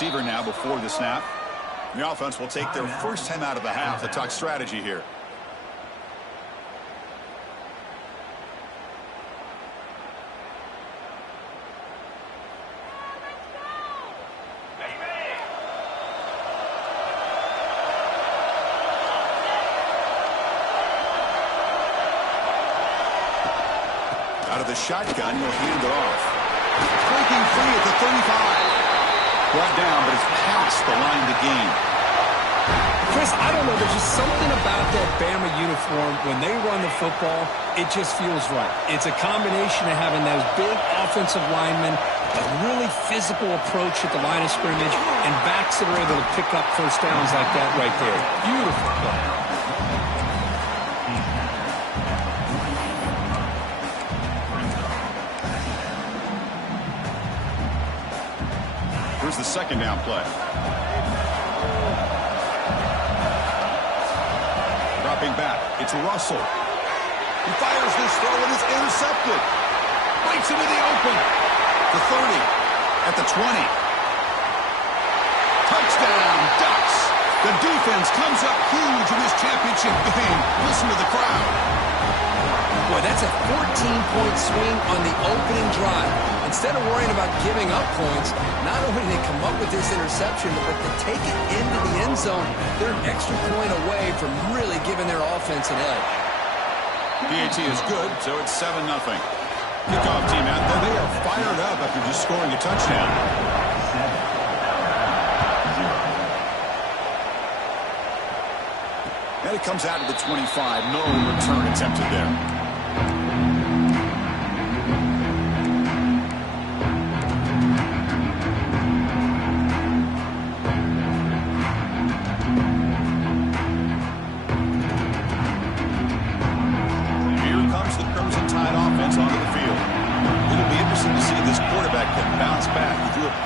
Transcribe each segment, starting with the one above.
receiver now before the snap. The offense will take their first time out of the half to talk strategy here. Out of the shotgun, he'll hand it off. Breaking free at the 35. Brought down, but it's past the line to gain. Chris, I don't know. There's just something about that Bama uniform. When they run the football, it just feels right. It's a combination of having those big offensive linemen, a really physical approach at the line of scrimmage, and backs that are able to pick up first downs like that right there. Beautiful play. Here's the second down play. Dropping back, it's Russell. He fires this throw and it's intercepted. Breaks into the open. The 30, at the 20. Touchdown, Ducks. The defense comes up huge in this championship game. Listen to the crowd. Boy, that's a 14-point swing on the opening drive. Instead of worrying about giving up points, not only did they come up with this interception, but to take it into the end zone, they're an extra point away from really giving their offense an edge. PAT is good, so it's 7-0. Kickoff team out there. They are fired up after just scoring a touchdown. And it comes out to the 25. No return attempted there.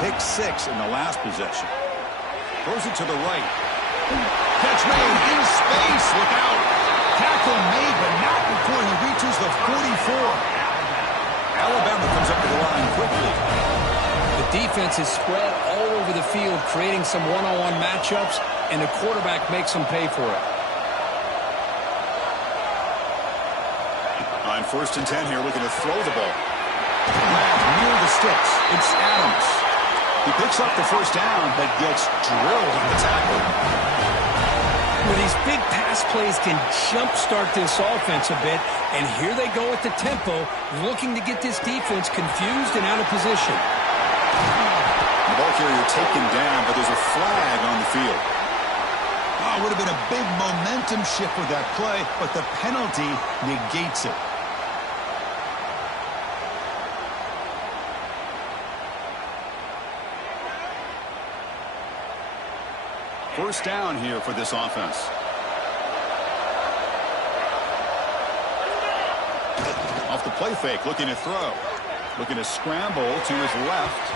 Pick 6 in the last possession. Throws it to the right. Catch made in space. Look out. Tackle made, but not before he reaches the 44. Alabama comes up to the line quickly. The defense is spread all over the field, creating some one-on-one matchups, and the quarterback makes them pay for it. On 1st and 10 here, looking to throw the ball. Near the sticks. It's Adams. He picks up the first down, but gets drilled on the tackle. Well, these big pass plays can jumpstart this offense a bit, and here they go at the tempo, looking to get this defense confused and out of position. The ball carrier taken down, but there's a flag on the field. Oh, it would have been a big momentum shift with that play, but the penalty negates it. First down here for this offense. Off the play fake, looking to throw. Looking to scramble to his left.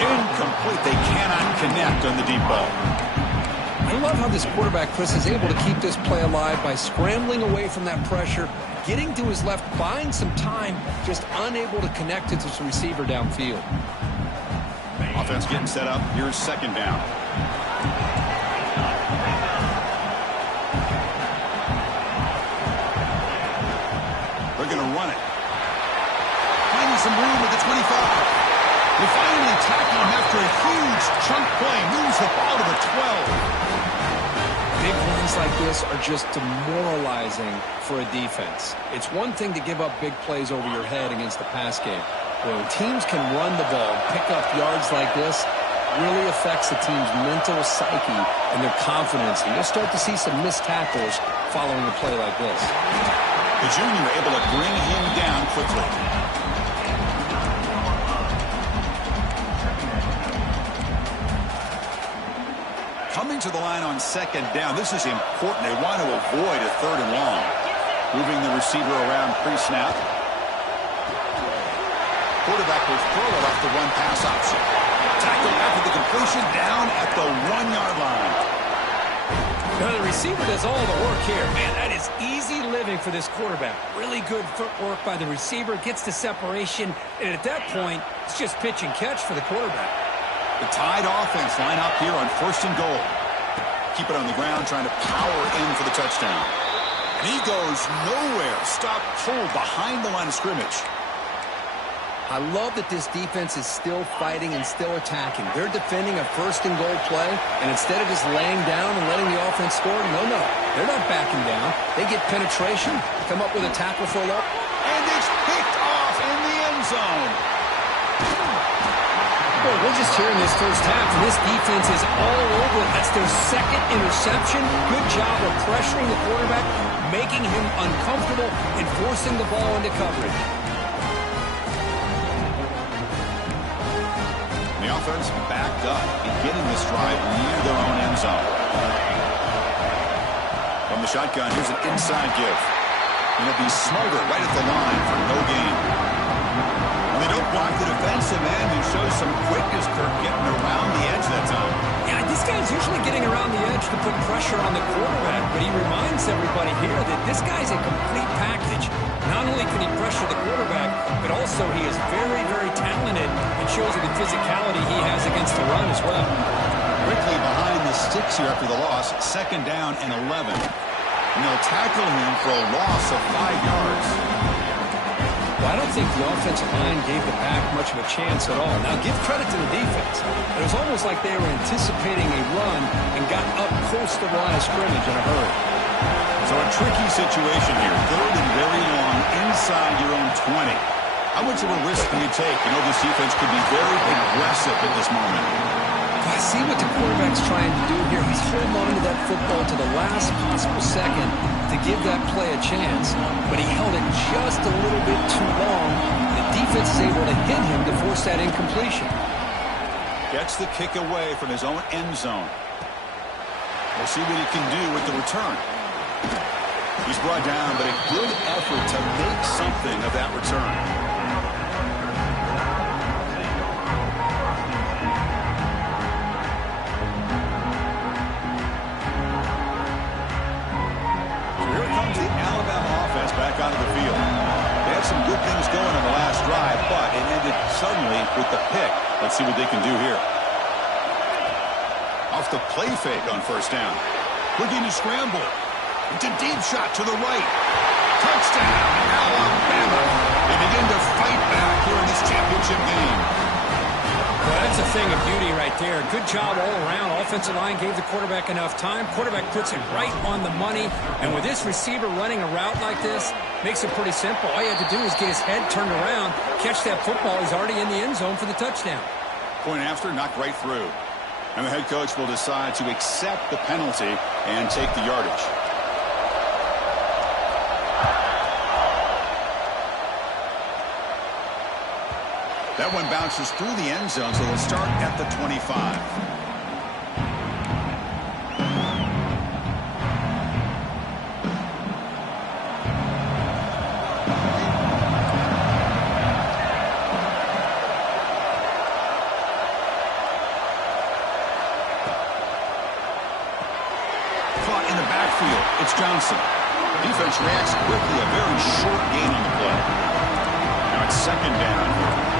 Incomplete. They cannot connect on the deep ball. I love how this quarterback, Chris, is able to keep this play alive by scrambling away from that pressure, getting to his left, buying some time, just unable to connect it to his receiver downfield. Offense getting set up. Here's second down. They're going to run it. Finding some room at the 25. They finally tackle him after a huge chunk play. Moves the ball to the 12. Big runs like this are just demoralizing for a defense. It's one thing to give up big plays over your head against the pass game. When teams can run the ball and pick up yards like this, really affects the team's mental psyche and their confidence. And you'll start to see some missed tackles following a play like this. The junior able to bring him down quickly. Coming to the line on second down. This is important. They want to avoid a 3rd and long. Moving the receiver around pre-snap. Quarterback will throw it off the one pass option. Tackle after the completion down at the 1-yard line. Now the receiver does all the work here. Man, that is easy living for this quarterback. Really good footwork by the receiver. Gets the separation. And at that point, it's just pitch and catch for the quarterback. The Tide offense line up here on 1st and goal. Keep it on the ground, trying to power in for the touchdown. And he goes nowhere. Stop cold behind the line of scrimmage. I love that this defense is still fighting and still attacking. They're defending a 1st and goal play, and instead of just laying down and letting the offense score, no. They're not backing down. They get penetration, come up with a tackle for a loss. And it's picked off in the end zone. Well, we're just here in this first half, and this defense is all over it. That's their 2nd interception. Good job of pressuring the quarterback, making him uncomfortable, and forcing the ball into coverage. The offense backed up, beginning this drive near their own end zone. From the shotgun, here's an inside give. And it'll be Smarter right at the line for no gain. And they don't block the defensive end, who shows some quickness, Kirk, getting around the edge that time. Yeah, this guy's usually getting around the edge to put pressure on the quarterback, but he reminds everybody here that this guy's a complete package. Not only can he pressure the quarterback, but also he is very, very talented and shows you the physicality he has against the run as well. Quickly behind the sticks here after the loss, 2nd down and 11. And they'll tackle him for a loss of 5 yards. Well, I don't think the offensive line gave the back much of a chance at all. Now, give credit to the defense. It was almost like they were anticipating a run and got up close to the line of scrimmage in a hurry. So a tricky situation here. 3rd and very long inside your own 20. How much of a risk do you take? You know this defense could be very aggressive at this moment. I see what the quarterback's trying to do here. He's holding on to that football to the last possible second to give that play a chance, but he held it just a little bit too long. The defense is able to hit him to force that incompletion. Gets the kick away from his own end zone. We'll see what he can do with the return. He's brought down, but a good effort to make something of that return. Back onto the field. They had some good things going on the last drive, but it ended suddenly with the pick. Let's see what they can do here. Off the play fake on 1st down. Looking to scramble. It's a deep shot to the right. Touchdown, Alabama. They begin to fight back here in this championship game. Well, that's a thing of beauty right there. Good job all around. Offensive line gave the quarterback enough time. Quarterback puts it right on the money. And with this receiver running a route like this, makes it pretty simple. All you have to do is get his head turned around, catch that football. He's already in the end zone for the touchdown. Point after, knocked right through. And the head coach will decide to accept the penalty and take the yardage. That one bounces through the end zone, so they'll start at the 25. Caught in the backfield. It's Johnson. Defense reacts quickly. A very short gain on the play. Now it's 2nd down here.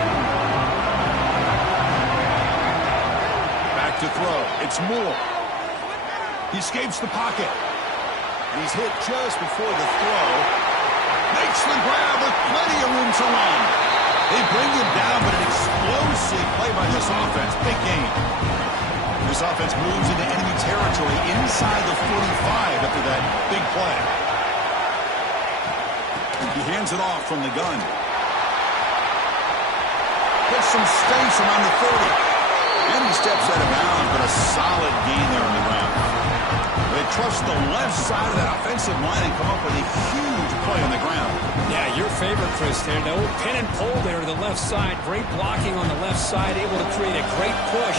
To throw. It's Moore. He escapes the pocket. And he's hit just before the throw. Makes the grab with plenty of room to run. They bring him down, but an explosive play by this offense. Big game. This offense moves into enemy territory inside the 45 after that big play. He hands it off from the gun. Puts some space around the 30. And he steps out of bounds, but a solid gain there on the ground. They trust the left side of that offensive line and come up with a huge play on the ground. Yeah, your favorite, Chris, there. The old pin and pull there to the left side. Great blocking on the left side, able to create a great push.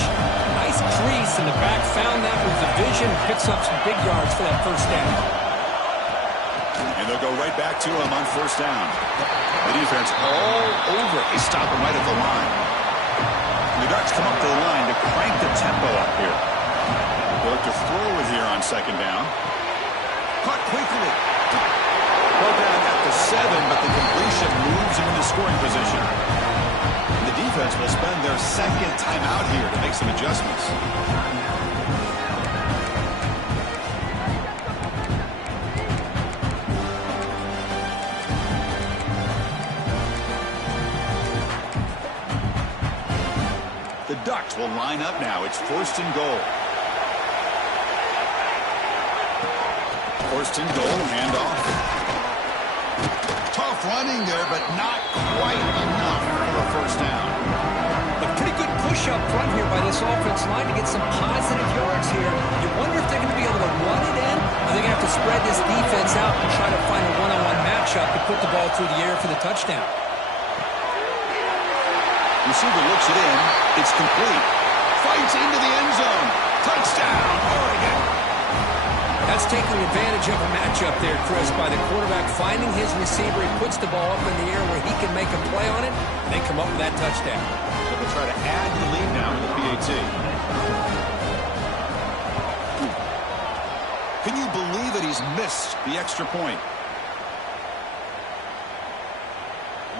Nice crease in the back. Found that with the vision. Picks up some big yards for that 1st down. And they'll go right back to him on 1st down. The defense all over. They stop him right at the line. The Ducks come up to the line to crank the tempo up here. They'll look to throw it here on 2nd down. Caught quickly. Brought down at the 7, but the completion moves him into scoring position. And the defense will spend spend their second timeout here to make some adjustments. The Ducks will line up now. It's 1st and goal. 1st and goal, handoff. Tough running there, but not quite enough for a first down. A pretty good push up front here by this offense line to get some positive yards here. You wonder if they're going to be able to run it in, or they're going to have to spread this defense out and try to find a one-on-one matchup to put the ball through the air for the touchdown. Receiver looks it in. It's complete. Fights into the end zone. Touchdown, Oregon. That's taking advantage of a matchup there, Chris, by the quarterback finding his receiver. He puts the ball up in the air where he can make a play on it, and they come up with that touchdown. So they'll try to add the lead now with the PAT. Can you believe that he's missed the extra point?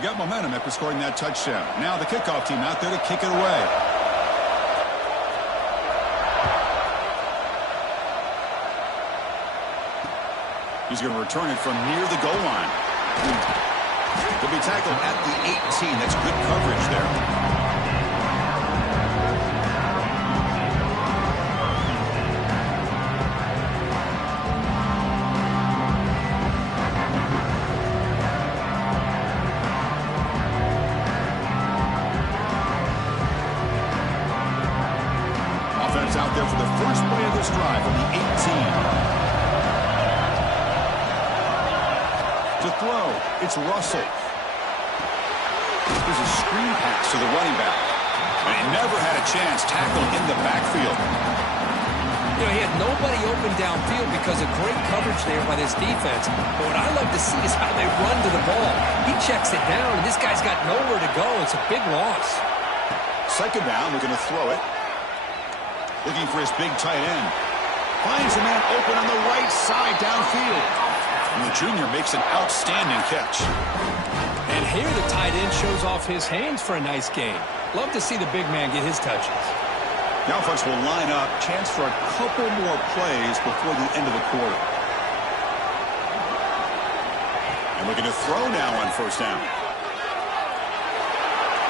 Got momentum after scoring that touchdown. Now the kickoff team out there to kick it away. He's going to return it from near the goal line. He'll be tackled at the 18. That's good coverage there. Out there for the first play of this drive from the 18. To throw, it's Russell. There's a screen pass to the running back. And he never had a chance tackled in the backfield. You know, he had nobody open downfield because of great coverage there by this defense. But what I love to see is how they run to the ball. He checks it down, and this guy's got nowhere to go. It's a big loss. Second down, we're going to throw it. Looking for his big tight end. Finds a man open on the right side downfield. And the junior makes an outstanding catch. And here the tight end shows off his hands for a nice gain. Love to see the big man get his touches. Now folks will line up. Chance for a couple more plays before the end of the quarter. And looking to throw now on first down.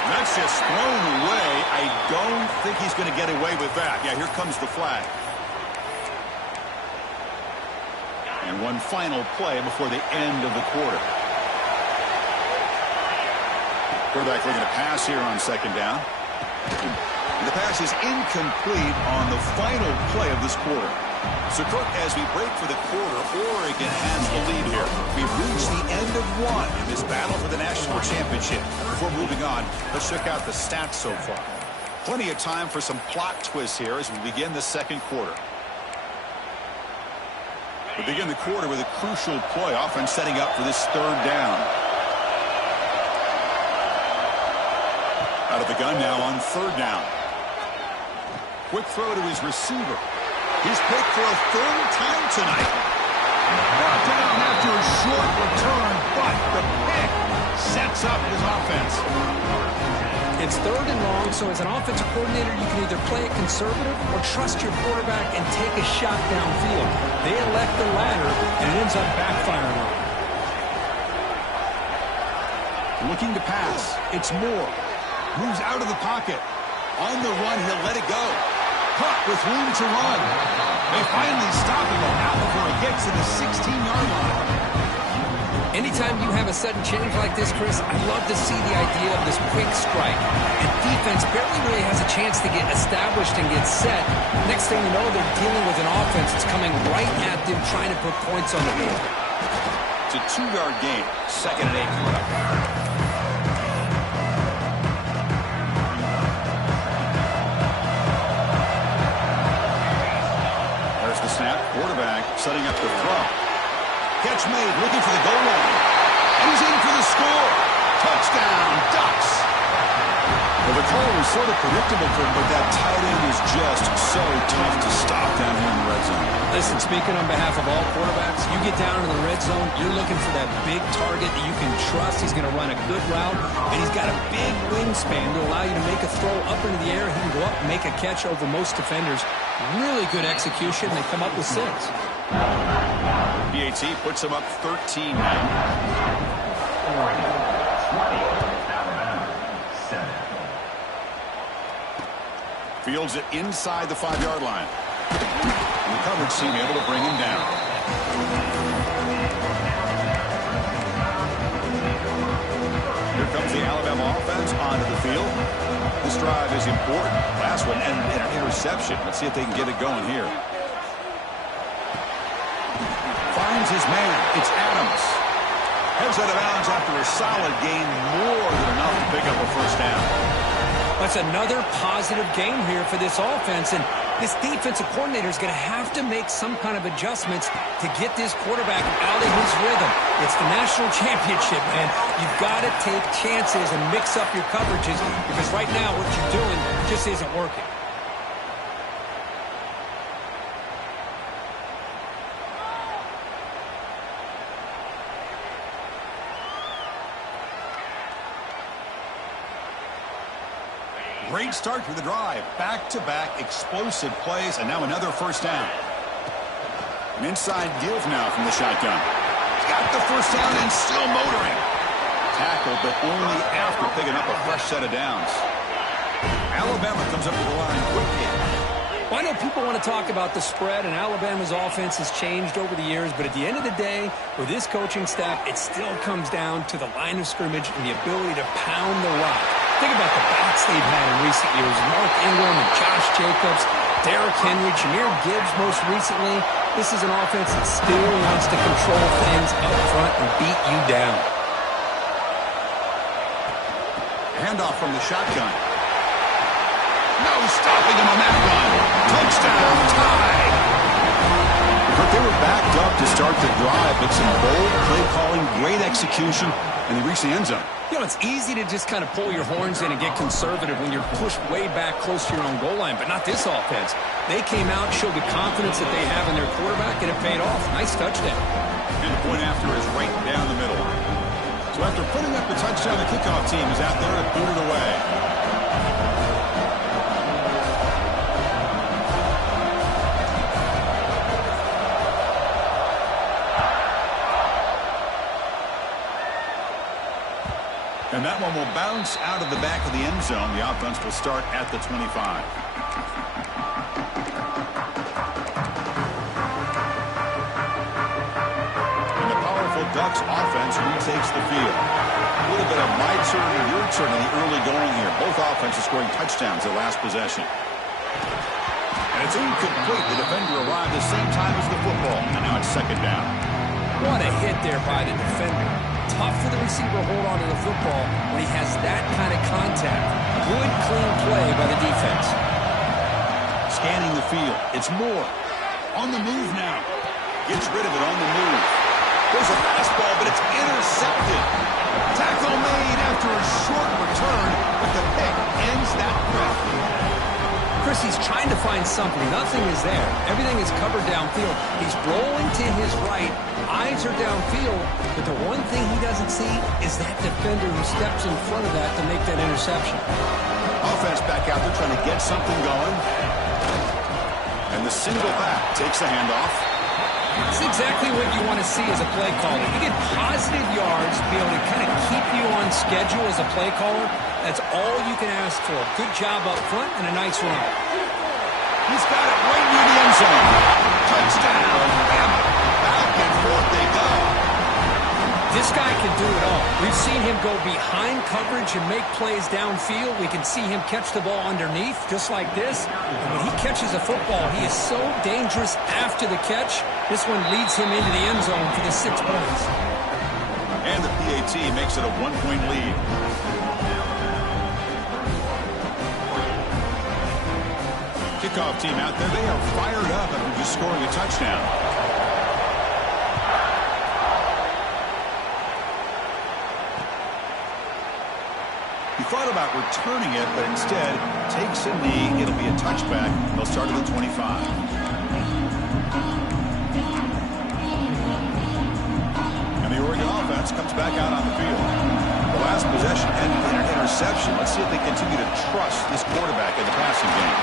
That's just thrown away. I don't think he's going to get away with that. Yeah, here comes the flag. And one final play before the end of the quarter. Quarterback looking to pass here on second down. And the pass is incomplete on the final play of this quarter. So, Kirk, as we break for the quarter, Oregon has the lead here. We've reached the end of one in this battle for the national championship. Before moving on, let's check out the stats so far. Plenty of time for some plot twists here as we begin the second quarter. We begin the quarter with a crucial play, offense setting up for this third down. Out of the gun now on third down. Quick throw to his receiver. He's picked for a third time tonight. Brought down after a short return, but the pick sets up his offense. It's third and long, so as an offensive coordinator, you can either play it conservative or trust your quarterback and take a shot downfield. They elect the latter, and it ends up backfiring on them. Looking to pass. It's Moore. Moves out of the pocket. On the run, he'll let it go. Caught with room to run. They finally stop him now before he gets to the 16-yard line. Anytime you have a sudden change like this, Chris, I love to see the idea of this quick strike. And defense barely really has a chance to get established and get set. Next thing you know, they're dealing with an offense that's coming right at them, trying to put points on the board. It's a 2-yard gain. 2nd and 8 coming up. The snap, quarterback setting up the throw. Catch made, looking for the goal line. And he's in for the score. Touchdown, Ducks. Well, the play was sort of predictable for him, but that tight end is just so tough to stop down here in the red zone. Listen, speaking on behalf of all quarterbacks, you get down in the red zone, you're looking for that big target that you can trust. He's going to run a good route, and he's got a big wingspan to allow you to make a throw up into the air. He can go up and make a catch over most defenders. Really good execution. They come up with 6. PAT puts him up 13 now. Fields it inside the 5-yard line. And the coverage team able to bring him down. Here comes the Alabama offense onto the field. This drive is important. Last one and an interception. Let's see if they can get it going here. Finds his man. It's Adams. Heads out of bounds after a solid gain, more than enough to pick up a first down. That's another positive game here for this offense, and this defensive coordinator is going to have to make some kind of adjustments to get this quarterback out of his rhythm. It's the national championship, man. You've got to take chances and mix up your coverages, because right now what you're doing just isn't working. Great start to the drive. Back-to-back explosive plays, and now another first down. An inside give now from the shotgun. Got the first down and still motoring. Tackled, but only after picking up a fresh set of downs. Alabama comes up to the line quickly. Well, I know people want to talk about the spread, and Alabama's offense has changed over the years, but at the end of the day, with this coaching staff, it still comes down to the line of scrimmage and the ability to pound the rock. Think about the backs they've had in recent years. Mark Ingram and Josh Jacobs, Derrick Henry, Jahmyr Gibbs most recently. This is an offense that still wants to control things up front and beat you down. Handoff from the shotgun. No stopping him on that run. Touchdown, tie. But they were backed up to start the drive, but some bold play calling, great execution, and they reached the end zone. You know, it's easy to just kind of pull your horns in and get conservative when you're pushed way back close to your own goal line, but not this offense. They came out, showed the confidence that they have in their quarterback, and it paid off. Nice touchdown. And the point after is right down the middle. So after putting up the touchdown, the kickoff team is out there to boot it away. And that one will bounce out of the back of the end zone. The offense will start at the 25. And the powerful Ducks offense retakes the field. A little bit of my turn and your turn in the early going here. Both offenses scoring touchdowns their last possession. And it's incomplete. The defender arrived at the same time as the football. And now it's second down. What a hit there by the defender. Tough for the receiver to hold on to the football when he has that kind of contact. Good, clean play by the defense. Scanning the field. It's Moore. On the move now. Gets rid of it on the move. There's a fastball, but it's intercepted. Tackle made after a short return, but the pick ends that threat. Chris, he's trying to find something. Nothing is there. Everything is covered downfield. He's rolling to his right. Eyes are downfield, but the one thing he doesn't see is that defender who steps in front of that to make that interception. Offense back out there trying to get something going. And the single back takes the handoff. It's exactly what you want to see as a play caller. You get positive yards to be able to kind of keep you on schedule as a play caller. That's all you can ask for. Good job up front and a nice run. He's got it right near the end zone. Touchdown. And back and forth they go. This guy can do it all. We've seen him go behind coverage and make plays downfield. We can see him catch the ball underneath, just like this. And when he catches a football, he is so dangerous after the catch. This one leads him into the end zone for the 6 points. And the PAT makes it a 1-point lead. Kickoff team out there, they are fired up after just scoring a touchdown. He thought about returning it, but instead takes a knee. It'll be a touchback. They'll start at the 25. Offense comes back out on the field. The last possession ended in an interception. Let's see if they continue to trust this quarterback in the passing game.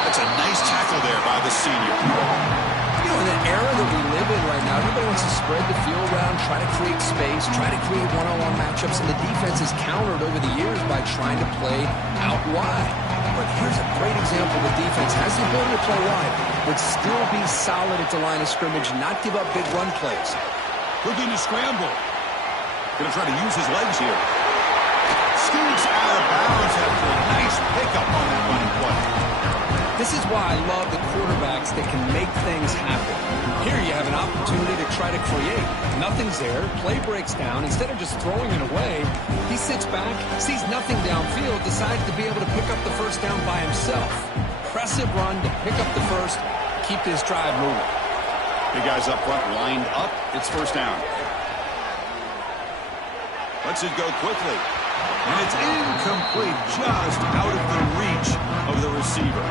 That's a nice tackle there by the senior. You know, in the era that we live in right now, everybody wants to spread the field around, try to create space, try to create one-on-one matchups, and the defense has countered over the years by trying to play out wide. But here's a great example. The defense has the ability to play wide, but still be solid at the line of scrimmage, not give up big run plays. Looking to scramble. Going to try to use his legs here. Scoots out of bounds after a nice pickup on that running play. This is why I love the quarterbacks that can make things happen. Here you have an opportunity to try to create. Nothing's there. Play breaks down. Instead of just throwing it away, he sits back, sees nothing downfield, decides to be able to pick up the first down by himself. Impressive run to pick up the first, keep this drive moving. The guys up front lined up. It's first down. Lets it go quickly. And it's incomplete, just out of the reach of the receiver.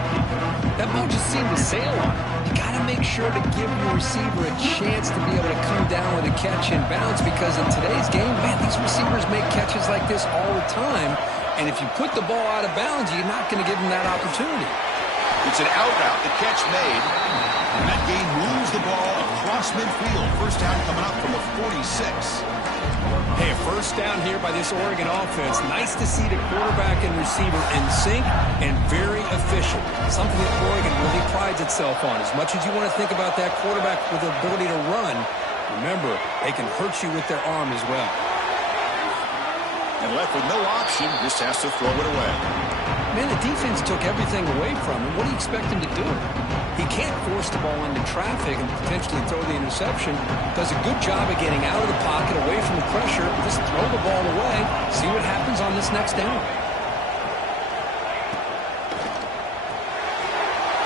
That ball just seemed to sail on him. You got to make sure to give your receiver a chance to be able to come down with a catch and bounce, because in today's game, man, these receivers make catches like this all the time. And if you put the ball out of bounds, you're not going to give them that opportunity. It's an out route. The catch made. And that gain moves the ball across midfield. First down coming up from the 46. Hey, a first down here by this Oregon offense. Nice to see the quarterback and receiver in sync and very efficient. Something that Oregon really prides itself on. As much as you want to think about that quarterback with the ability to run, remember, they can hurt you with their arm as well. And left with no option, just has to throw it away. Man, the defense took everything away from him. What do you expect him to do? He can't force the ball into traffic and potentially throw the interception. Does a good job of getting out of the pocket, away from the pressure. Just throw the ball away. See what happens on this next down.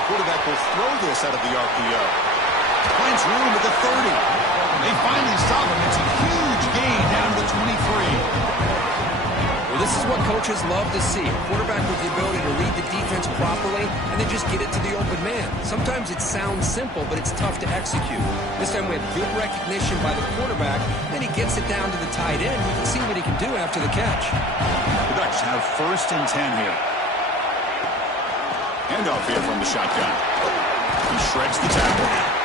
Quarterback will throw this out of the RPO. Finds room at the 30. They finally stop him. It's a huge gain down to the 23. This is what coaches love to see. A quarterback with the ability to read the defense properly and then just get it to the open man. Sometimes it sounds simple, but it's tough to execute. This time we have good recognition by the quarterback. Then he gets it down to the tight end. You can see what he can do after the catch. The Ducks have first and 10 here. Handoff here from the shotgun. He shreds the tackle.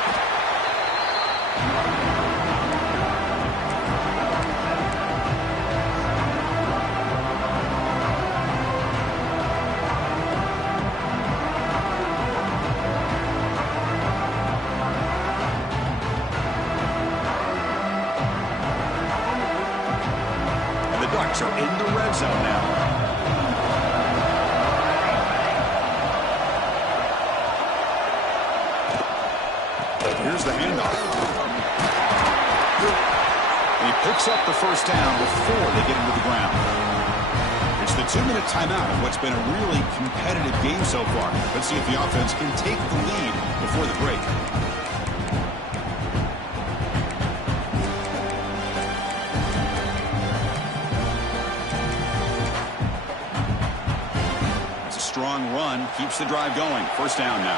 Are in the red zone now. Here's the handoff. And he picks up the first down before they get into the ground. It's the 2-minute timeout of what's been a really competitive game so far. Let's see if the offense can take the lead before the break. Strong run keeps the drive going. First down now.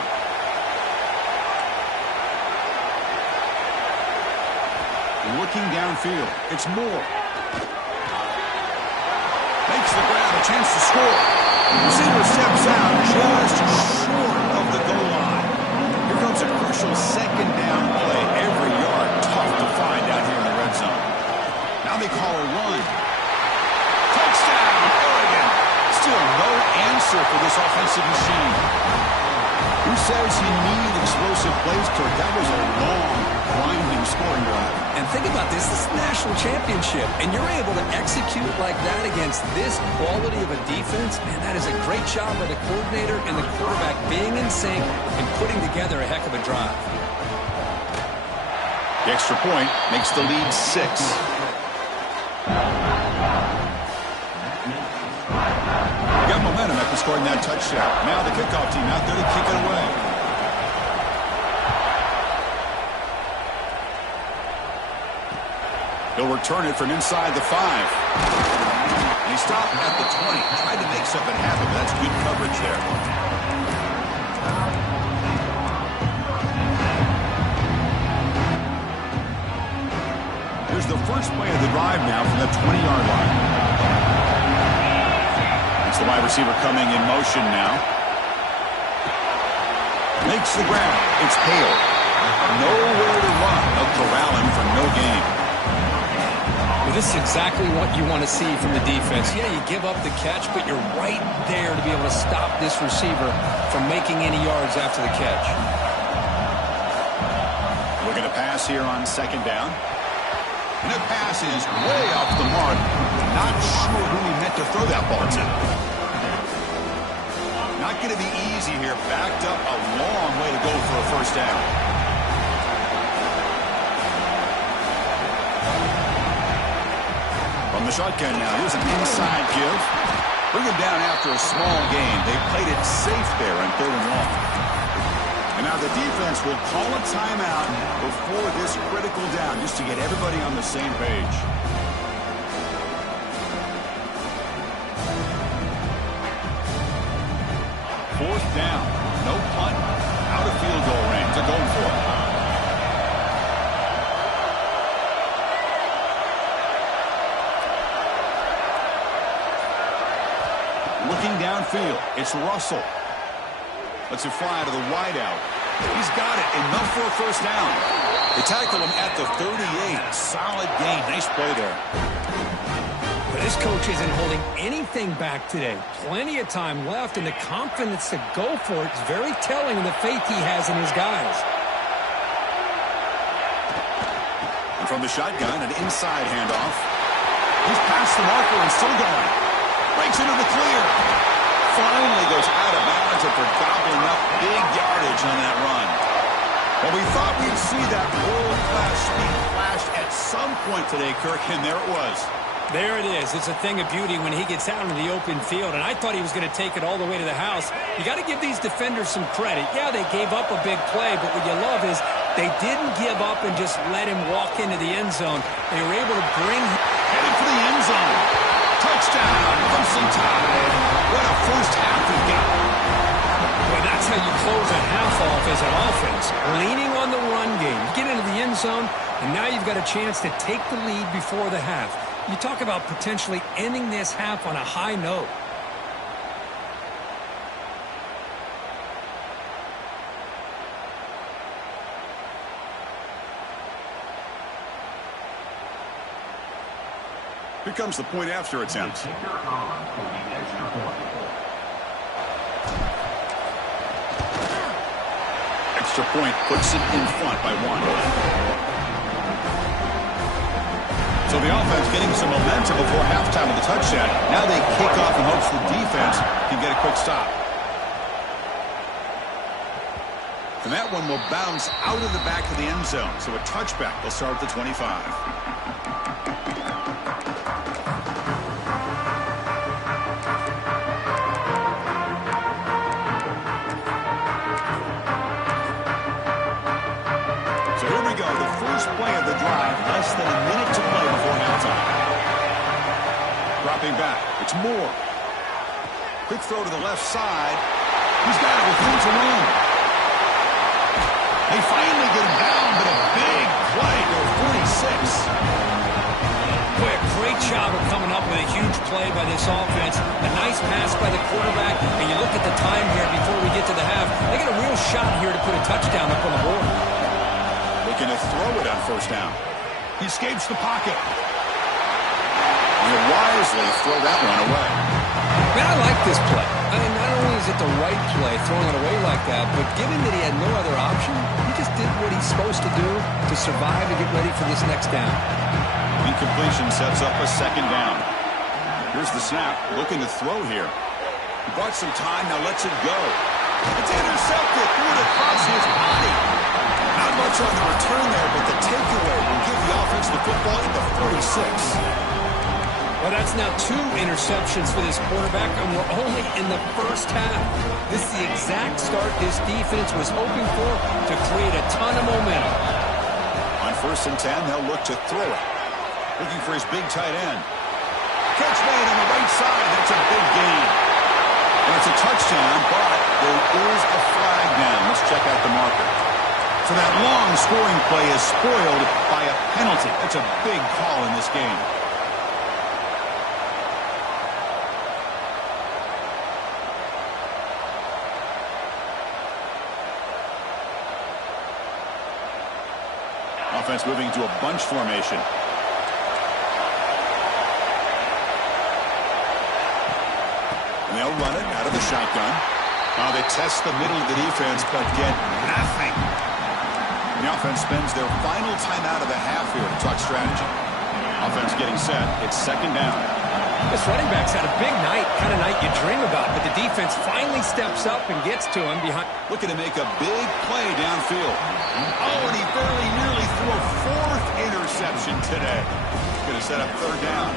Looking downfield. It's Moore. Makes the grab, a chance to score. Receiver steps out just short of the goal line. Here comes a crucial second down play. Every yard tough to find out here in the red zone. Now they call a run. Touchdown, Oregon. Still no answer for this offensive machine. Who says you need explosive plays, Kirk? That was a long, grinding scoring drive. And think about this. This is a national championship, and you're able to execute like that against this quality of a defense. Man, that is a great job by the coordinator and the quarterback being in sync and putting together a heck of a drive. The extra point makes the lead 6. Got momentum after scoring that touchdown. Now the kickoff team out there to kick it away. He'll return it from inside the 5. And he stop at the 20. Tried to make something happen, but that's good coverage there. Here's the first play of the drive now from the 20-yard line. It's the wide receiver coming in motion now. Makes the grab. It's Hale. Nowhere to run. They'll corral him for no gain. Well, this is exactly what you want to see from the defense. Yeah, you give up the catch, but you're right there to be able to stop this receiver from making any yards after the catch. We're going to pass here on second down. And that pass is way off the mark. Not sure who he meant to throw that ball to. Not going to be easy here. Backed up a long way to go for a first down. From the shotgun now, here's an inside give. Bring him down after a small gain. They played it safe there on 3rd and long. And now the defense will call a timeout before this critical down, just to get everybody on the same page. Fourth down. No punt. Out of field goal range. They're going for it. Looking downfield. It's Russell. Lets it fly to the wideout. He's got it. Enough for a first down. They tackle him at the 38. Solid gain. Nice play there. But this coach isn't holding anything back today. Plenty of time left, and the confidence to go for it is very telling of the faith he has in his guys. And from the shotgun, an inside handoff. He's past the marker and still going. Breaks into the clear. Finally goes out of bounds after gobbling up big yardage on that run. Well, we thought we'd see that world-class speed flash at some point today, Kirk, and there it was. There it is. It's a thing of beauty when he gets out into the open field, and I thought he was going to take it all the way to the house. You got to give these defenders some credit. Yeah, they gave up a big play, but what you love is they didn't give up and just let him walk into the end zone. They were able to bring him headed for the end zone. Touchdown, Crimson Tide. What a first half we got. Well, that's how you close a half off as an offense. Leaning on the run game. You get into the end zone, and now you've got a chance to take the lead before the half. You talk about potentially ending this half on a high note. Here comes the point after attempt. Extra point puts it in front by 1. So the offense getting some momentum before halftime with the touchdown. Now they kick off in hopes the defense can get a quick stop. And that one will bounce out of the back of the end zone. So a touchback will start at the 25. Play of the drive, less than a minute to play before halftime. Dropping back, it's Moore. Quick throw to the left side. He's got it with room to run. They finally get him down, but a big play to 46. Boy, a great job of coming up with a huge play by this offense. A nice pass by the quarterback, and you look at the time here before we get to the half. They got a real shot here to put a touchdown up on the board. Looking to throw it on first down. He escapes the pocket. And he'll wisely throw that one away. Man, I like this play. I mean, not only is it the right play, throwing it away like that, but given that he had no other option, he just did what he's supposed to do to survive and get ready for this next down. Incompletion sets up a second down. Here's the snap, looking to throw here. He bought some time, now lets it go. It's intercepted, threw it across his body. Not much on the return there, but the takeaway will give the offense the football at the 46. Well, that's now 2 interceptions for this quarterback, and we're only in the first half. This is the exact start this defense was hoping for to create a ton of momentum. On 1st and 10, they'll look to throw it. Looking for his big tight end. Catch made on the right touchdown, but there is a flag down. Let's check out the marker. So that long scoring play is spoiled by a penalty. That's a big call in this game. Offense moving to a bunch formation. And they'll run it out of the shotgun. They test the middle of the defense, but get nothing. The offense spends their final timeout of the half here to talk strategy. Offense getting set. It's second down. This running back's had a big night, kind of night you dream about, but the defense finally steps up and gets to him behind. Looking to make a big play downfield. Oh, and he very nearly threw a fourth interception today. Going to set up third down.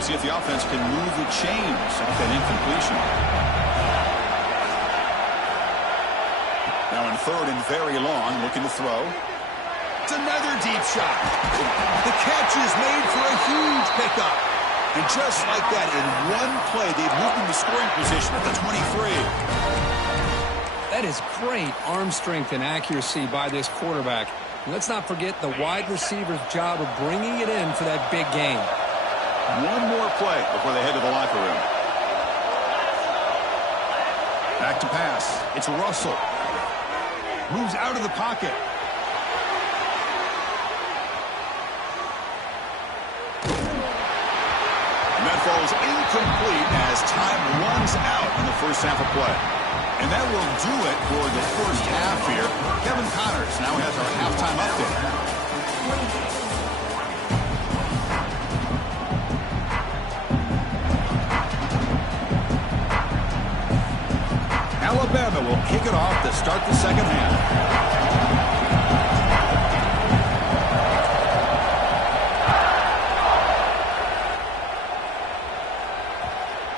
See if the offense can move the chains off that incompletion. Now in third and very long, looking to throw. It's another deep shot. The catch is made for a huge pickup. And just like that, in one play, they've moved into scoring position at the 23. That is great arm strength and accuracy by this quarterback. And let's not forget the wide receiver's job of bringing it in for that big game. One more play before they head to the locker room. Back to pass. It's Russell. Moves out of the pocket. And that falls incomplete as time runs out in the first half of play. And that will do it for the first half here. Kevin Connors now has our halftime update. Alabama will kick it off to start the second half.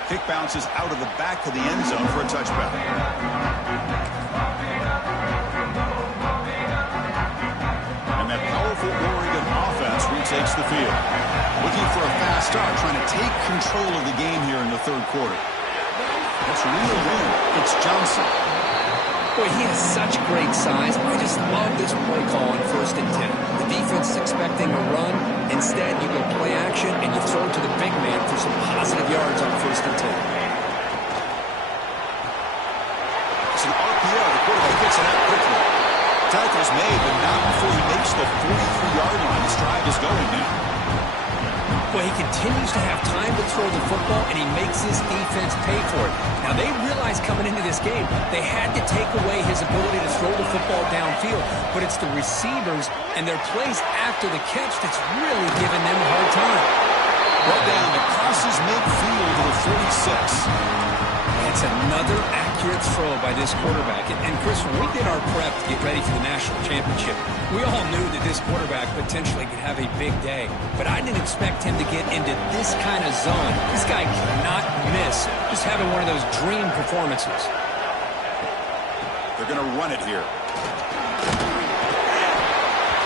Kick bounces out of the back of the end zone for a touchback. And that powerful Oregon offense retakes the field. Looking for a fast start, trying to take control of the game here in the third quarter. That's a real win. It's Johnson. Boy, he has such great size. I just love this play call on 1st and 10. The defense is expecting a run. Instead, you go play action, and you throw it to the big man for some positive yards on 1st and 10. It's an RPO. The quarterback gets it out quickly. Tackle's made, but not before he makes the 43-yard line. This drive is going now. Well, he continues to have time to throw the football, and he makes his defense pay for it. Now, they realized coming into this game they had to take away his ability to throw the football downfield, but it's the receivers and their plays after the catch that's really giving them a hard time. Right down, it crosses midfield to the 46. It's another accurate throw by this quarterback. And Chris, when we did our prep to get ready for the national championship, we all knew that this quarterback potentially could have a big day. But I didn't expect him to get into this kind of zone. This guy cannot miss. Just having one of those dream performances. They're going to run it here.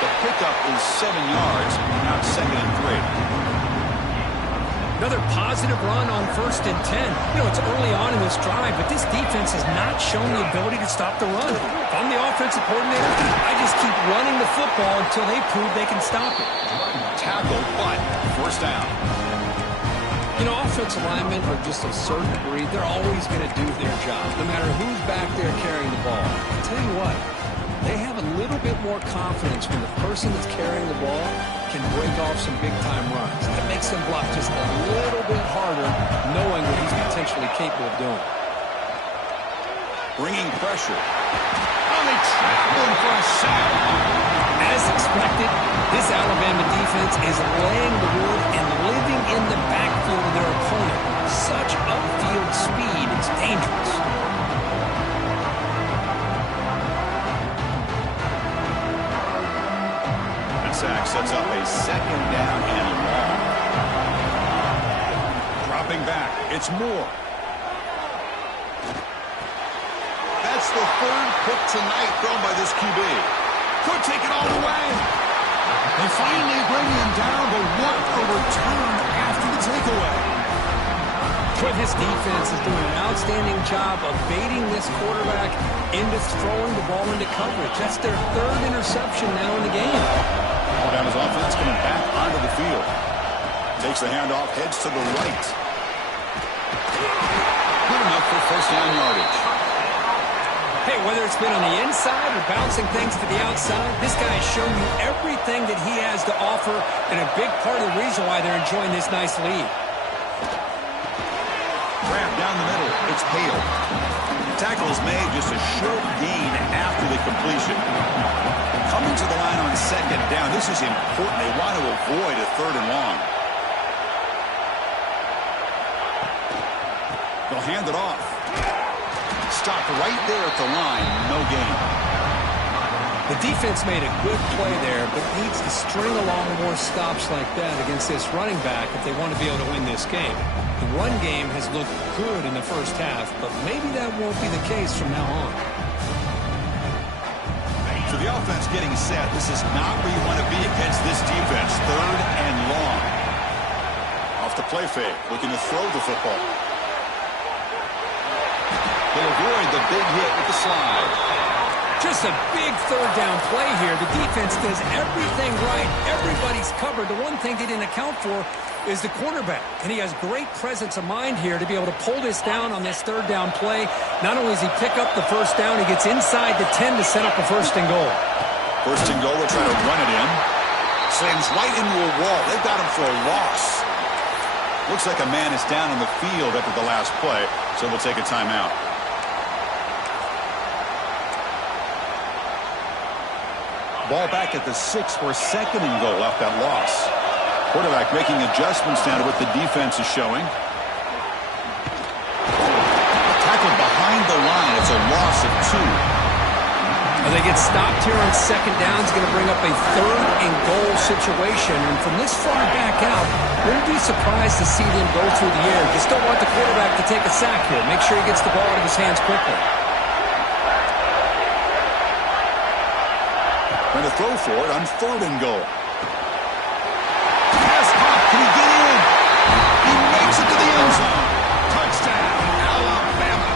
The pickup is 7 yards, now 2nd and 3. Another positive run on 1st and 10. You know, it's early on in this drive, but this defense has not shown the ability to stop the run. If I'm the offensive coordinator, I just keep running the football until they prove they can stop it. Tackle, but 1st down. You know, offensive linemen are just a certain breed. They're always going to do their job, no matter who's back there carrying the ball. I'll tell you what, they have a little bit more confidence when the person that's carrying the ball can break off some big-time runs. That makes them block just a little bit harder, knowing what he's potentially capable of doing. Bringing pressure. Oh, they trap him for a sack. As expected, this Alabama defense is laying the wood and living in the backfield of their opponent. Such upfield speed, it's dangerous. Sack sets up a 2nd down and long. Dropping back, it's Moore. That's the 3rd pick tonight thrown by this QB. Could take it all the way. They finally bring him down, but what a return after the takeaway. Well, this defense is doing an outstanding job of baiting this quarterback into throwing the ball into coverage. That's their third interception now in the game. Well, down his offense coming back onto the field. Takes the handoff, heads to the right. Good enough for first down yardage. Hey, whether it's been on the inside or bouncing things to the outside, this guy has shown you everything that he has to offer, and a big part of the reason why they're enjoying this nice lead. Grab down the middle. It's Hale. Tackle is made, just a short gain after the completion. Coming to the line on second down. This is important. They want to avoid a third and long. They'll hand it off. Stopped right there at the line. No gain. The defense made a good play there, but needs to string along more stops like that against this running back if they want to be able to win this game. The run game has looked good in the first half, but maybe that won't be the case from now on. So the offense getting set. This is not where you want to be against this defense. Third and long. Off the play fake. Looking to throw the football. They'll avoid the big hit with the slide. Just a big third down play here. The defense does everything right. Everybody's covered. The one thing they didn't account for is the quarterback. And he has great presence of mind here to be able to pull this down on this third down play. Not only does he pick up the first down, he gets inside the 10 to set up a first and goal. First and goal, we'll try to run it in. Slams right into a wall. They've got him for a loss. Looks like a man is down on the field after the last play, so we'll take a timeout. Ball back at the 6 for second and goal after that loss. Quarterback making adjustments now to what the defense is showing. Tackle behind the line. It's a loss of 2. They get stopped here on second down. It's going to bring up a third and goal situation. And from this far back out, wouldn't be surprised to see them go through the air. Just don't want the quarterback to take a sack here. Make sure he gets the ball out of his hands quickly. Going to throw for it on third and goal. Pass caught. Can he get in? He makes it to the end zone. Touchdown, Alabama.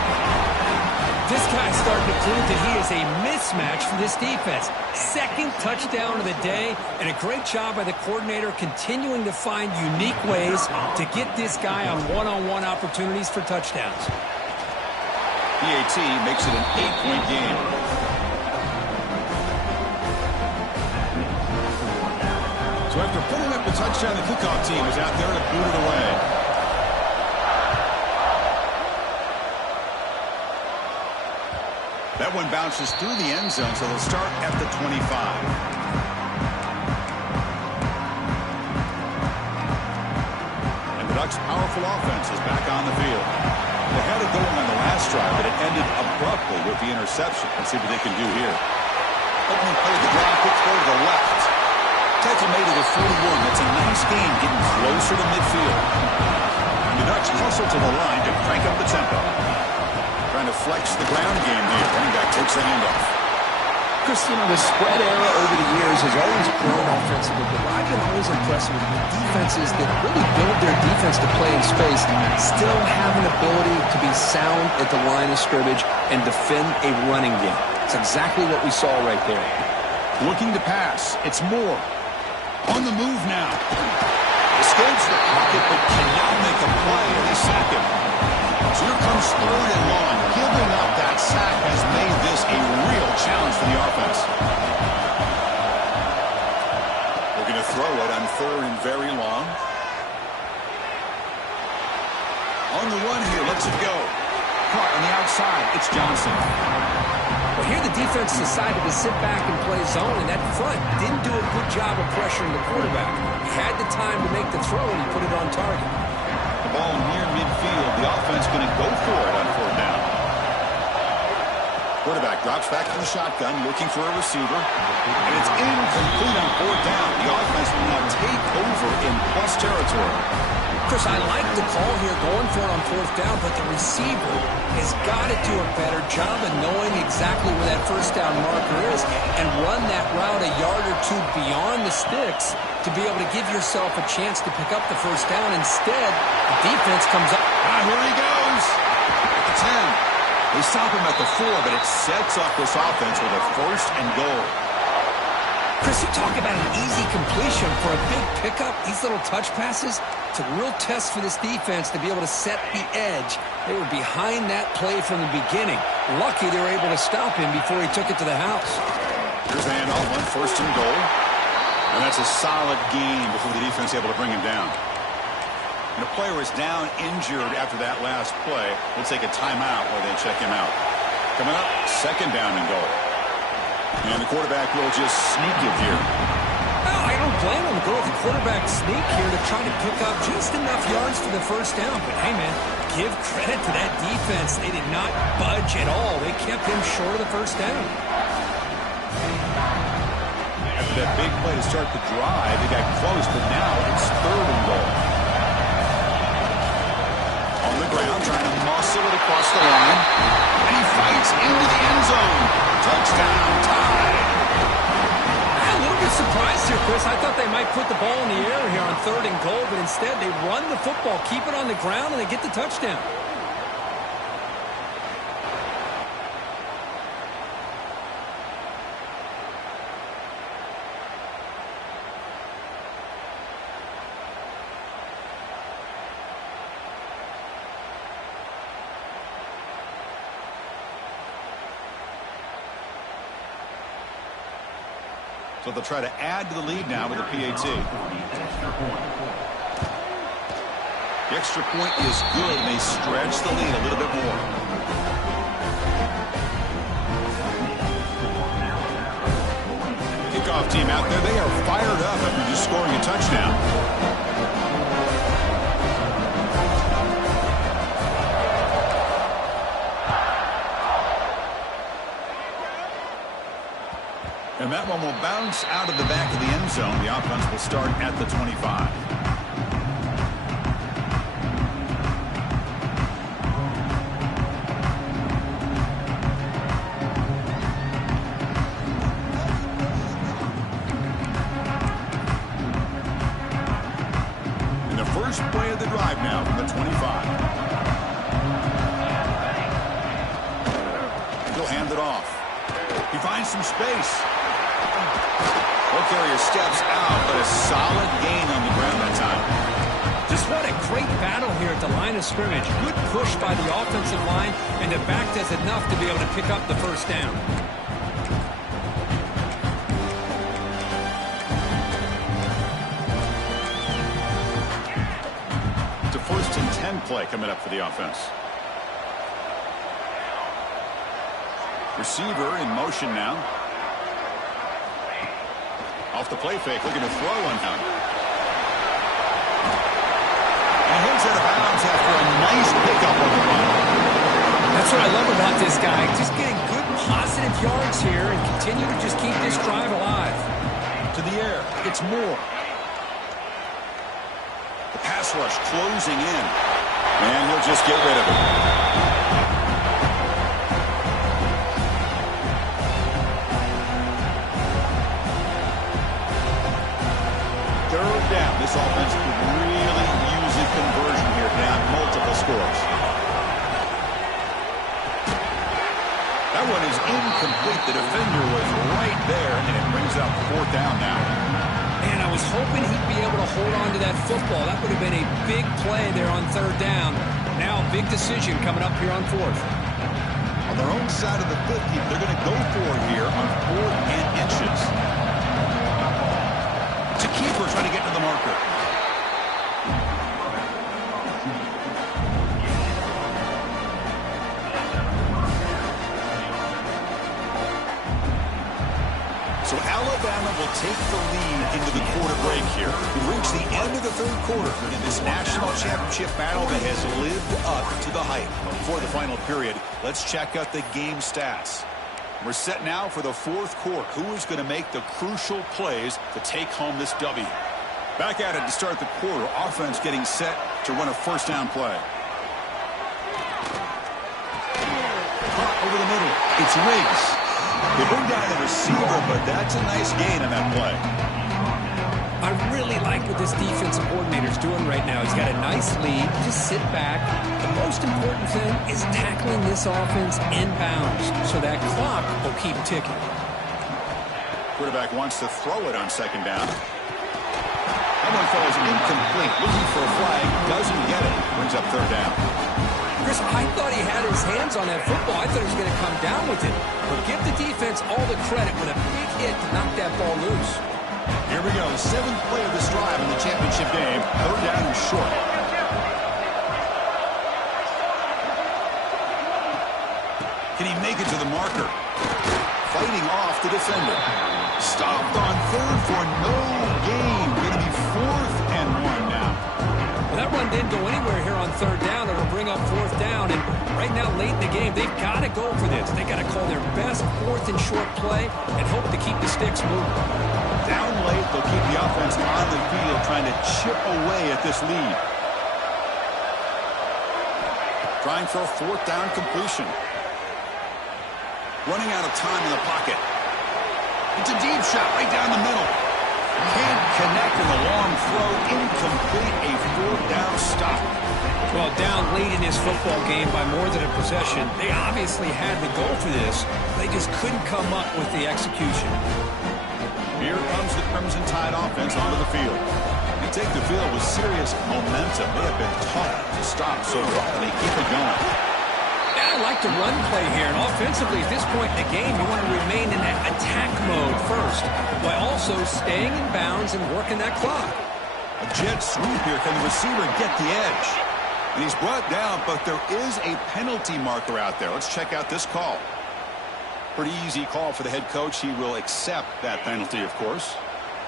This guy's starting to prove that he is a mismatch for this defense. Second touchdown of the day, and a great job by the coordinator continuing to find unique ways to get this guy on one-on-one opportunities for touchdowns. PAT makes it an 8-point game. So after putting up the touchdown, the kickoff team is out there to boot it away. That one bounces through the end zone, so they'll start at the 25. And the Ducks' powerful offense is back on the field. They had it going on the last drive, but it ended abruptly with the interception. Let's see what they can do here. Opening play of the drive, quick throw to the left. Tackle made to the 41. That's a nice gain, getting closer to midfield. And the Ducks hustle to the line to crank up the tempo. Trying to flex the ground game here. Running back takes the handoff. Chris, you know, the spread era over the years has always grown offensively, but I've been always impressed with the defenses that really build their defense to play in space, still have an ability to be sound at the line of scrimmage and defend a running game. It's exactly what we saw right there. Looking to pass. It's Moore. On the move now. Escapes the pocket, but cannot make a play, and they sack him. So here comes third and long. Giving up that sack has made this a real challenge for the offense. Looking to throw it on third and very long. On the run here, lets it go. Caught on the outside. It's Johnson. Well, here the defense decided to sit back and play zone, and that front didn't do a good job of pressuring the quarterback. He had the time to make the throw, and he put it on target. The ball near midfield. The offense going to go for it on fourth down. Quarterback drops back to the shotgun, looking for a receiver. And it's incomplete on fourth down. The offense will now take over in plus territory. Chris, I like the call here going for it on fourth down, but the receiver has got to do a better job of knowing exactly where that first down marker is and run that route a yard or two beyond the sticks to be able to give yourself a chance to pick up the first down. Instead, the defense comes up. Here he goes. At the 10. They stop him at the 4, but it sets up this offense with a first and goal. Chris, you talk about an easy completion for a big pickup. These little touch passes, it's a real test for this defense to be able to set the edge. They were behind that play from the beginning. Lucky they were able to stop him before he took it to the house. Here's the handoff, one first and goal. And that's a solid gain before the defense is able to bring him down. And the player is down injured after that last play. We'll take a timeout while they check him out. Coming up, second down and goal. And the quarterback will just sneak it here. No, I don't blame him. Go with the quarterback sneak here to try to pick up just enough yards for the first down. But, hey, man, give credit to that defense. They did not budge at all. They kept him short of the first down. After that big play to start the drive, they got close, but now it's third and goal. On the ground, trying to muscle it across the line. And he fights into the end zone. Touchdown, tied. I'm a little bit surprised here, Chris. I thought they might put the ball in the air here on third and goal, but instead they run the football, keep it on the ground, and they get the touchdown. So they'll try to add to the lead now with the PAT. The extra point is good, and they stretch the lead a little bit more. Kickoff team out there, they are fired up after just scoring a touchdown. And that one will bounce out of the back of the end zone. The offense will start at the 25. And the first play of the drive now from the 25. He'll hand it off. He finds some space. Ball carrier steps out, but a solid gain on the ground that time. Just what a great battle here at the line of scrimmage. Good push by the offensive line, and the back does enough to be able to pick up the first down. It's a first and 10 play coming up for the offense. Receiver in motion now. Off the play fake, looking to throw one down. And he hits out of bounds after a nice pickup on the run. That's what I love about this guy. Just getting good, positive yards here and continue to just keep this drive alive. To the air, it's Moore. The pass rush closing in. And he'll just get rid of it. Third down. This offense could really use a conversion here, down multiple scores. That one is incomplete. The defender was right there, and it brings up fourth down now. Man, I was hoping he'd be able to hold on to that football. That would have been a big play there on third down. Now a big decision coming up here on fourth. On their own side of the 50, they're going to go for it here on 4th and inches. To keeper trying to get to the marker. So Alabama will take the lead into the quarter break here. We've reached the end of the third quarter in this national championship battle that has lived up to the hype. Before the final period, let's check out the game stats. We're set now for the fourth quarter. Who is going to make the crucial plays to take home this W? Back at it to start the quarter. Offense getting set to run a first down play. Caught over the middle. It's Riggs. They bring down the receiver, but that's a nice gain on that play. I really like what this defensive coordinator's doing right now. He's got a nice lead. Just sit back. The most important thing is tackling this offense inbounds so that clock will keep ticking. Quarterback wants to throw it on second down. That one falls incomplete. Looking for a flag. Doesn't get it. Brings up third down. Chris, I thought he had his hands on that football. I thought he was going to come down with it. But give the defense all the credit when a big hit knocked that ball loose. Here we go. 7th play of this drive in the championship game. Third down and short. Can he make it to the marker? Fighting off the defender. Stopped on third for no gain. Going to be 4th and 1 now. Well, that run didn't go anywhere here on third down. It'll bring up 4th down. And right now, late in the game, they've got to go for this. They've got to call their best 4th and short play and hope to keep the sticks moving. Down late, they'll keep the offense on the field trying to chip away at this lead. Trying for a 4th down completion. Running out of time in the pocket. It's a deep shot right down the middle. Can't connect with a long throw. Incomplete. A 4th down stop. Well, down late in this football game by more than a possession, they obviously had to go for this. They just couldn't come up with the execution. Here comes the Crimson Tide offense onto the field. They take the field with serious momentum. They have been tough to stop so far. They keep it going. I like the run play here, and offensively at this point in the game, you want to remain in that attack mode first, while also staying in bounds and working that clock. A jet sweep here. Can the receiver get the edge? And he's brought down, but there is a penalty marker out there. Let's check out this call. Pretty easy call for the head coach. He will accept that penalty, of course.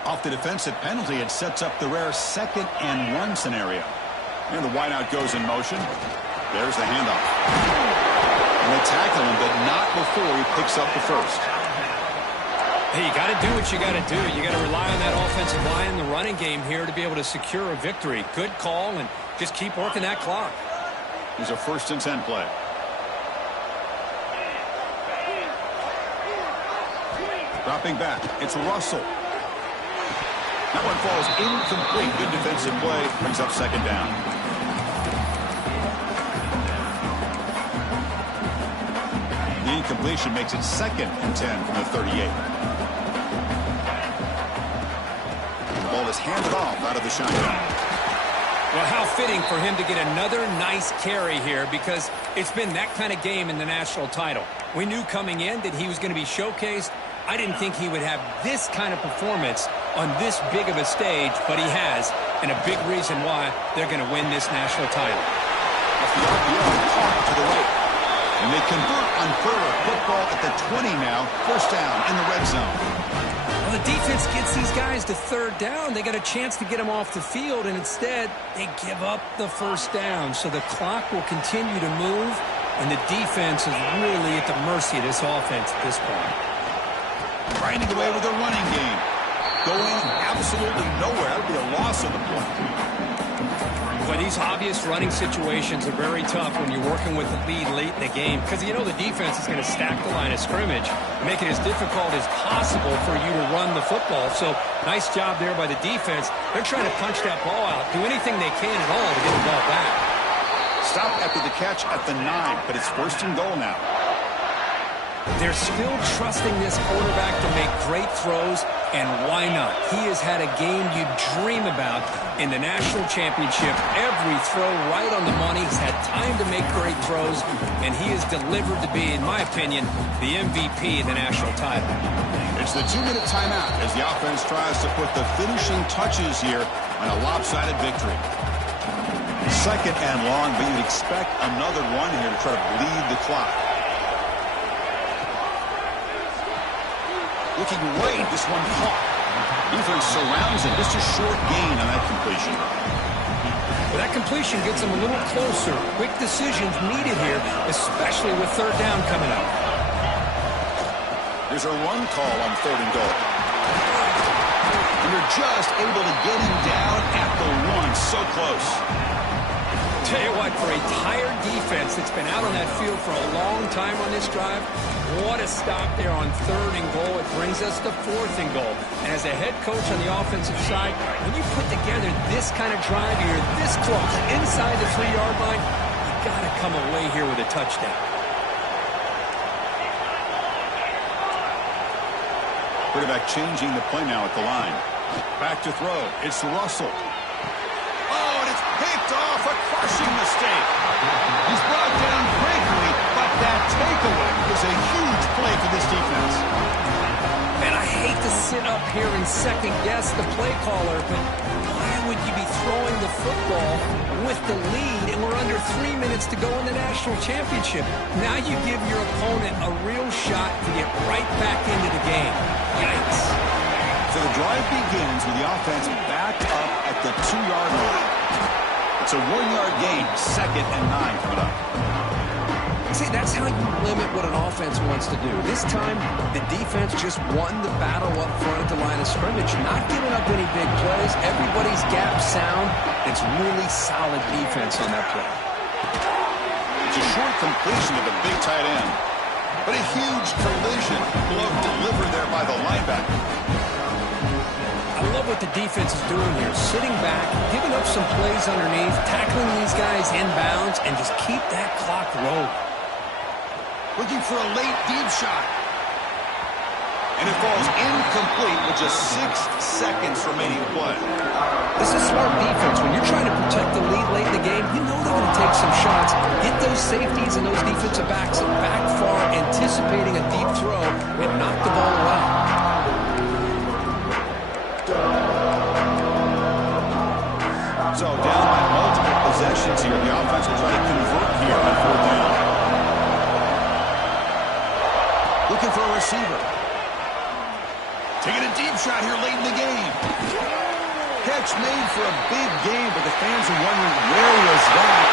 Off the defensive penalty, it sets up the rare 2nd and 1 scenario. And the wideout goes in motion. There's the handoff. And they tackle him, but not before he picks up the first. Hey, you got to do what you got to do. You got to rely on that offensive line in the running game here to be able to secure a victory. Good call, and just keep working that clock. Here's a 1st and 10 play. Dropping back, it's Russell. That one falls incomplete. Good defensive play. Brings up second down. The incompletion makes it 2nd and 10 from the 38. The ball is handed off out of the shotgun. Well, how fitting for him to get another nice carry here, because it's been that kind of game in the national title. We knew coming in that he was going to be showcased. I didn't think he would have this kind of performance on this big of a stage, but he has, and a big reason why they're going to win this national title. Off the RPO, caught to the right. And they convert on 3rd. Football at the 20 now. First down in the red zone. Well, the defense gets these guys to 3rd down. They got a chance to get them off the field, and instead they give up the first down. So the clock will continue to move, and the defense is really at the mercy of this offense at this point. Trying to get away with a running game. Going absolutely nowhere. That would be a loss of the play. But these obvious running situations are very tough when you're working with the lead late in the game, because you know the defense is going to stack the line of scrimmage, make it as difficult as possible for you to run the football. So nice job there by the defense. They're trying to punch that ball out, do anything they can at all to get the ball back. Stop after the catch at the 9, but it's 1st and goal now. They're still trusting this quarterback to make great throws, and why not? He has had a game you dream about in the national championship. Every throw right on the money. He's had time to make great throws, and he has delivered to be, in my opinion, the MVP of the national title. It's the 2-minute timeout as the offense tries to put the finishing touches here on a lopsided victory. 2nd and long, but you'd expect another run here to try to bleed the clock. Looking right, this one caught. Defense surrounds him. Just a short gain on that completion. Well, that completion gets him a little closer. Quick decisions needed here, especially with 3rd down coming up. There's a run call on 3rd and goal. And they're just able to get him down at the 1. So close. Tell you what, for a tired defense that's been out on that field for a long time on this drive, what a stop there on 3rd and goal. It brings us to 4th and goal. And as a head coach on the offensive side, when you put together this kind of drive, you're this close, inside the 3-yard line, you got to come away here with a touchdown. Quarterback changing the play now at the line. Back to throw. It's Russell. Oh, and it's picked off. A crushing mistake. He's brought down quickly, but that takeaway was a huge play for this defense. Man, I hate to sit up here and second-guess the play caller, but why would you be throwing the football with the lead and we're under 3 minutes to go in the national championship? Now you give your opponent a real shot to get right back into the game. Yikes. So the drive begins with the offense back up at the 2-yard line. It's a 1-yard gain, 2nd and 9 coming up. See, that's how you limit what an offense wants to do. This time, the defense just won the battle up front at the line of scrimmage, not giving up any big plays. Everybody's gap sound. It's really solid defense on that play. It's a short completion of the big tight end, but a huge collision blow delivered there by the linebacker. I love what the defense is doing here. Sitting back, giving up some plays underneath, tackling these guys inbounds, and just keep that clock rolling. Looking for a late deep shot. And it falls incomplete with just 6 seconds remaining to play. This is smart defense. When you're trying to protect the lead late in the game, you know they're going to take some shots, get those safeties and those defensive backs back far, anticipating a deep throw, and knock the ball away. So down by multiple possessions here. The offense will try to convert here on 4th down. Looking for a receiver. Taking a deep shot here late in the game. Catch made for a big game, but the fans are wondering, where was that?